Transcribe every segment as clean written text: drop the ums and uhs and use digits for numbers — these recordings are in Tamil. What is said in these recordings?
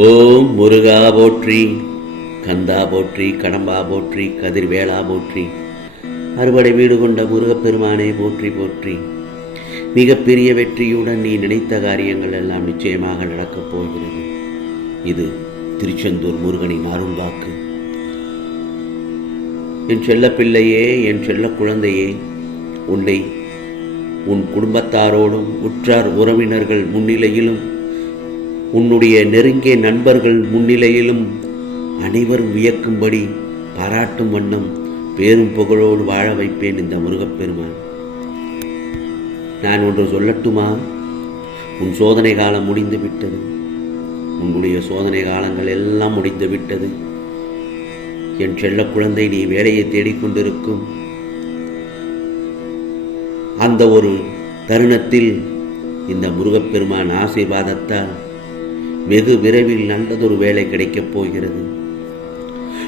ஓம் முருகா போற்றி, கந்தா போற்றி, கடம்பா போற்றி, கதிர்வேளா போற்றி, அறுபடை வீடு கொண்ட முருகப்பெருமானே போற்றி போற்றி. மிகப்பெரிய வெற்றியுடன் நீ நினைத்த காரியங்கள் எல்லாம் நிச்சயமாக நடக்கப் போகிறது. இது திருச்செந்தூர் முருகனின் அருள்வாக்கு. என் செல்ல பிள்ளையே, என் செல்ல குழந்தையே, உன்னை உன் குடும்பத்தாரோடும் உற்றார் உறவினர்கள் முன்னிலையிலும் உன்னுடைய நெருங்கிய நண்பர்கள் முன்னிலையிலும் அனைவரும் வியக்கும்படி பாராட்டும் வண்ணம் பேரும் புகழோடு வாழ வைப்பேன் இந்த முருகப்பெருமான். நான் ஒன்று சொல்லட்டுமா? உன் சோதனை காலம் முடிந்து விட்டது. உன்னுடைய சோதனை காலங்கள் எல்லாம் முடிந்து விட்டது. என் செல்ல குழந்தை, நீ வேலையை தேடிக்கொண்டிருக்கும் அந்த ஒரு தருணத்தில் இந்த முருகப்பெருமான் ஆசீர்வாதத்தால் வெகு விரைவில் நல்லதொரு வேலை கிடைக்கப் போகிறது.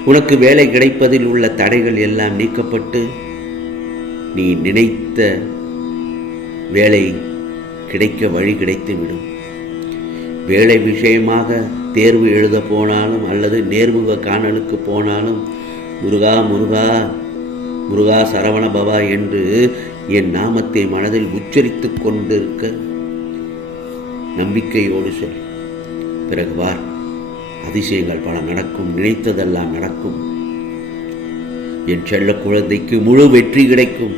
உனக்கு வேலை கிடைப்பதில் உள்ள தடைகள் எல்லாம் நீக்கப்பட்டு நீ நினைத்த வேலை கிடைக்க வழி கிடைத்துவிடும். வேலை விஷயமாக தேர்வு எழுத போனாலும் அல்லது நேர்முக காணலுக்கு போனாலும் முருகா முருகா முருகா சரவண பவா என்று என் நாமத்தை மனதில் உச்சரித்து கொண்டிருக்க நம்பிக்கையோடு சொல். பிறகு வார், அதிசயங்கள் பல நடக்கும். நினைத்ததெல்லாம் நடக்கும். என் செல்ல குழந்தைக்கு முழு வெற்றி கிடைக்கும்.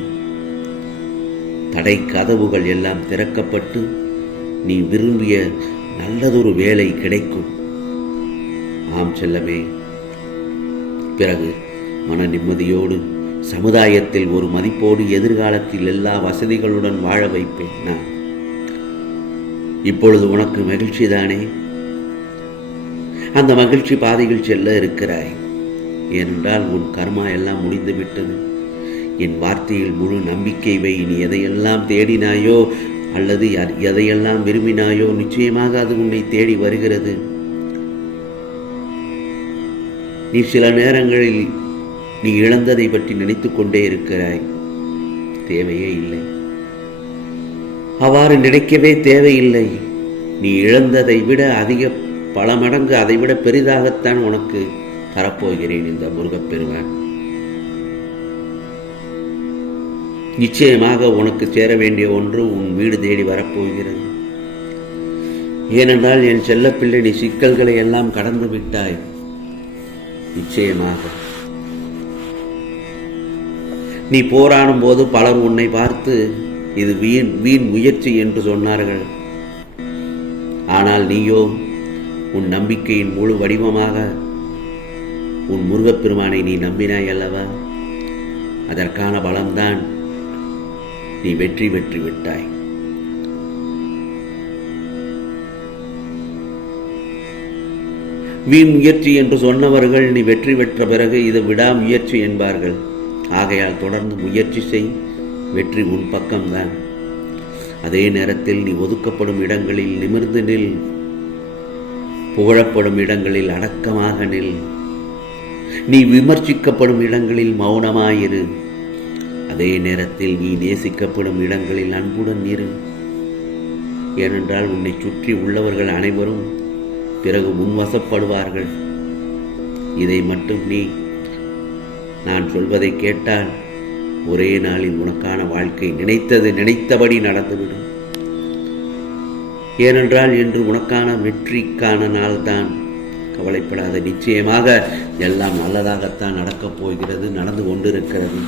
தடை கதவுகள் எல்லாம் திறக்கப்பட்டு நீ விரும்பிய நல்லதொரு வேலை கிடைக்கும். ஆம் செல்லமே. பிறகு மன நிம்மதியோடு சமுதாயத்தில் ஒரு மதிப்போடு எதிர்காலத்தில் எல்லா வசதிகளுடன் வாழ வைப்பேன் நான். இப்பொழுது உனக்கு மகிழ்ச்சி தானே? அந்த மகிழ்ச்சி பாதையில் செல்ல இருக்கிறாய். ஏனென்றால் உன் கர்மா எல்லாம் முடிந்து விட்டது. என் வார்த்தையில் முழு நம்பிக்கை வை. நீ எதையெல்லாம் தேடினாயோ அல்லது எதையெல்லாம் விரும்பினாயோ நிச்சயமாக அது உன்னை தேடி வருகிறது. நீ சில நேரங்களில் நீ இழந்ததை பற்றி நினைத்து கொண்டே இருக்கிறாய். தேவையே இல்லை. அவ்வாறு நினைக்கவே தேவையில்லை. நீ இழந்ததை விட அதிக பல மடங்கு அதைவிட பெரிதாகத்தான் உனக்கு தரப்போகிறேன் இந்த முருகப்பெருமான். நிச்சயமாக உனக்கு சேர வேண்டிய ஒன்று உன் வீடு தேடி வரப்போகிறது. ஏனென்றால் என் செல்லப்பிள்ளை, நீ சிக்கல்களை எல்லாம் கடந்து விட்டாய். நிச்சயமாக நீ போராடும் போது பலர் உன்னை பார்த்து இது வீண் முயற்சி என்று சொன்னார்கள். ஆனால் நீயோ உன் நம்பிக்கையின் முழு வடிவமாக உன் முருகப்பெருமானை நீ நம்பினாய் அல்லவா? அதற்கான பலம்தான் நீ வெற்றி பெற்று விட்டாய். வீண் முயற்சி என்று சொன்னவர்கள் நீ வெற்றி பெற்ற பிறகு இது விடாமுயற்சி என்பார்கள். ஆகையால் தொடர்ந்து முயற்சி செய். வெற்றி உன் பக்கம்தான். அதே நேரத்தில் நீ ஒதுக்கப்படும் இடங்களில் நிமிர்ந்து நில். புகழப்படும் இடங்களில் அடக்கமாக நில். நீ விமர்சிக்கப்படும் இடங்களில் மௌனமாயிரு. அதே நேரத்தில் நீ நேசிக்கப்படும் இடங்களில் அன்புடன் இரு. ஏனென்றால் உன்னை சுற்றி உள்ளவர்கள் அனைவரும் பிறகு முன்வசப்படுவார்கள். இதை மட்டும் நீ நான் சொல்வதை கேட்டால் ஒரே நாளில் உனக்கான வாழ்க்கை நினைத்தது நினைத்தபடி நடந்துவிடும். ஏனென்றால் என்று உனக்கான வெற்றிக்கான நாள்தான். கவலைப்படாத. நிச்சயமாக எல்லாம் நல்லதாகத்தான் நடக்கப் போகிறது, நடந்து கொண்டிருக்கிறது.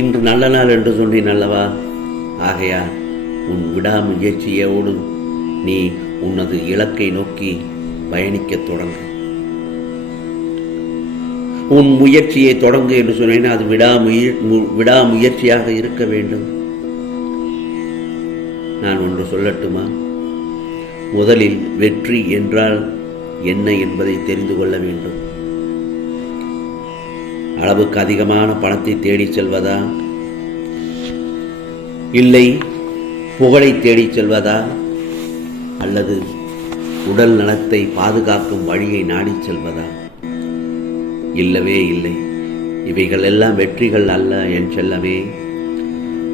இன்று நல்ல நாள் என்று சொன்னேன் அல்லவா? ஆகையால் உன் விடாமுயற்சியோடு நீ உனது இலக்கை நோக்கி பயணிக்க தொடங்கு. உன் முயற்சியை தொடங்கு என்று சொன்னேன். அது விடாமுயற்சியாக இருக்க வேண்டும். நான் ஒன்று சொல்லட்டுமா? முதலில் வெற்றி என்றால் என்ன என்பதை தெரிந்து கொள்ள வேண்டும். அளவுக்கு அதிகமான பணத்தை தேடிச் செல்வதா, இல்லை புகழை தேடிச் செல்வதா, அல்லது உடல் நலத்தை பாதுகாக்கும் வழியை நாடிச் செல்வதா? இல்லவே இல்லை. இவைகள் எல்லாம் வெற்றிகள் அல்ல என் செல்லமே.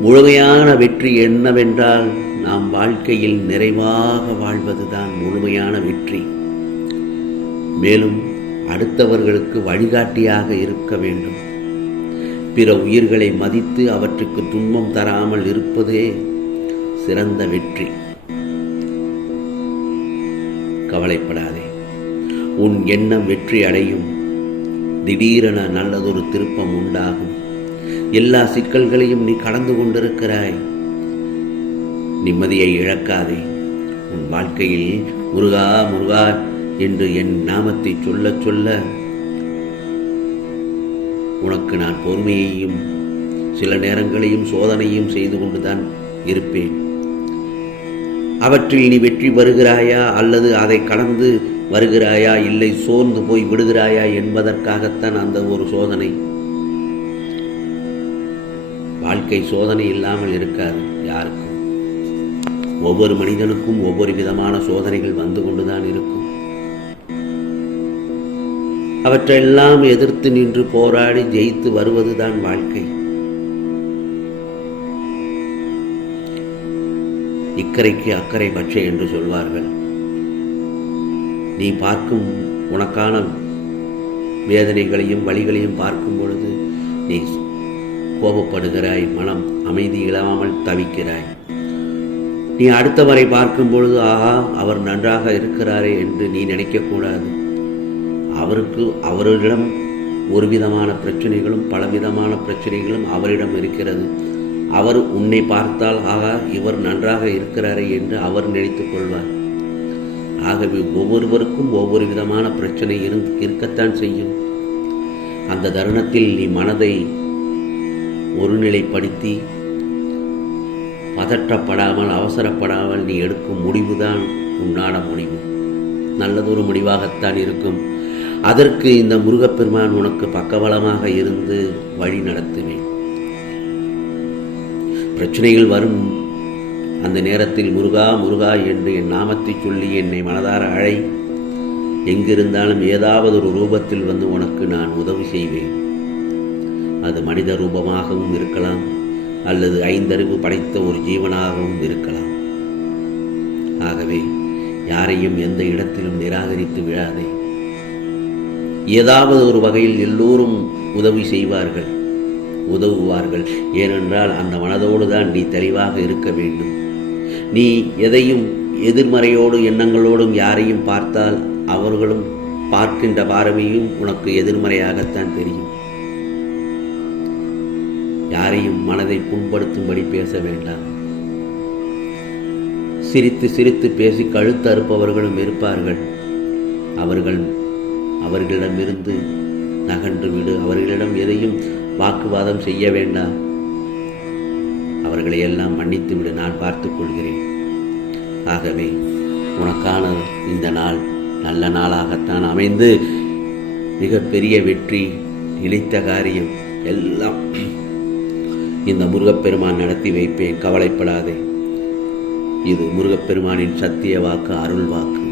முழுமையான வெற்றி என்னவென்றால் நாம் வாழ்க்கையில் நிறைவாக வாழ்வதுதான் முழுமையான வெற்றி. மேலும் அடுத்தவர்களுக்கு வழிகாட்டியாக இருக்க வேண்டும். பிற உயிர்களை மதித்து அவற்றுக்கு துன்பம் தராமல் இருப்பதே சிறந்த வெற்றி. கவலைப்படாதே, உன் எண்ணம் வெற்றி அடையும். திடீரென நல்லதொரு திருப்பம் உண்டாகும். எல்லா சிக்கல்களையும் நீ கடந்து கொண்டிருக்கிறாய். நிம்மதியை இழக்காதே. உன் வாழ்க்கையில் முருகா முருகா என்று என் நாமத்தை சொல்ல சொல்ல உனக்கு நான் பொறுமையையும் சில நேரங்களையும் சோதனையும் செய்து கொண்டுதான் இருப்பேன். அவற்றில் நீ வெற்றி வருகிறாயா அல்லது அதை கடந்து வருகிறாயா, இல்லை சோர்ந்து போய் விடுகிறாயா என்பதற்காகத்தான் அந்த ஒரு சோதனை. வாழ்க்கை சோதனை இல்லாமல் இருக்காது யாருக்கும். ஒவ்வொரு மனிதனுக்கும் ஒவ்வொரு விதமான சோதனைகள் வந்து கொண்டுதான் இருக்கும். அவற்றையெல்லாம் எதிர்த்து நின்று போராடி ஜெயித்து வருவதுதான் வாழ்க்கை. இக்கரைக்கு அக்கறை பச்சை என்று சொல்வார்கள். நீ பார்க்கும் உனக்கான வேதனைகளையும் வழிகளையும் பார்க்கும் பொழுது நீ கோபப்படுகிறாய், மனம் அமைதி இல்லாமல் தவிக்கிறாய். நீ அடுத்தவரை பார்க்கும் பொழுது ஆஹா அவர் நன்றாக இருக்கிறாரே என்று நீ நினைக்கக்கூடாது. அவரிடம் ஒரு விதமான பிரச்சனைகளும் பலவிதமான பிரச்சனைகளும் அவரிடம் இருக்கிறது. அவர் உன்னை பார்த்தால் ஆகா இவர் நன்றாக இருக்கிறாரே என்று அவர் நினைத்துக் கொள்வார். ஆகவே ஒவ்வொருவருக்கும் ஒவ்வொரு விதமான பிரச்சனை இருக்கத்தான் செய்யும். அந்த தருணத்தில் நீ மனதை ஒருநிலைப்படுத்தி பதற்றப்படாமல் அவசரப்படாமல் நீ எடுக்கும் முடிவுதான் உன்னான முடிவு. நல்லதொரு முடிவாகத்தான் இருக்கும். அதற்கு இந்த முருகப்பெருமான் உனக்கு பக்கபலமாக இருந்து வழி நடத்துவேன். பிரச்சனைகள் வரும் அந்த நேரத்தில் முருகா முருகா என்று என் நாமத்தை சொல்லி என்னை மனதார அழை. எங்கிருந்தாலும் ஏதாவது ஒரு ரூபத்தில் வந்து உனக்கு நான் உதவி செய்வேன். அது மனித ரூபமாகவும் இருக்கலாம், அல்லது ஐந்தறிவு படைத்த ஒரு ஜீவனாகவும் இருக்கலாம். ஆகவே யாரையும் எந்த இடத்திலும் நிராகரித்து விடாதே. ஏதாவது ஒரு வகையில் எல்லோரும் உதவி செய்வார்கள், உதவுவார்கள். ஏனென்றால் அந்த மனதோடு தான் நீ தெளிவாக இருக்க வேண்டும். நீ எதையும் எதிர்மறையோடு எண்ணங்களோடும் யாரையும் பார்த்தால் அவர்களும் பார்க்கின்ற பார்வையும் உனக்கு எதிர்மறையாகத்தான் தெரியும். யாரையும் மனதை புண்படுத்தும்படி பேச வேண்டாம். சிரித்து சிரித்து பேசி கழுத்து அறுப்பவர்களும் இருப்பார்கள். அவர்களிடமிருந்து நகன்று விடு. அவர்களிடம் எதையும் வாக்குவாதம் செய்ய வேண்டாம். அவர்களை எல்லாம் மன்னித்து விடு, நான் பார்த்துக் கொள்கிறேன். ஆகவே உனக்கான இந்த நாள் நல்ல நாளாகத்தான் அமைந்து மிகப்பெரிய வெற்றி, நிலைத்த காரியம் எல்லாம் இந்த முருகப்பெருமான் நடத்தி வைப்பேன். கவலைப்படாதே. இது முருகப்பெருமானின் சத்திய வாக்கு, அருள் வாக்கு.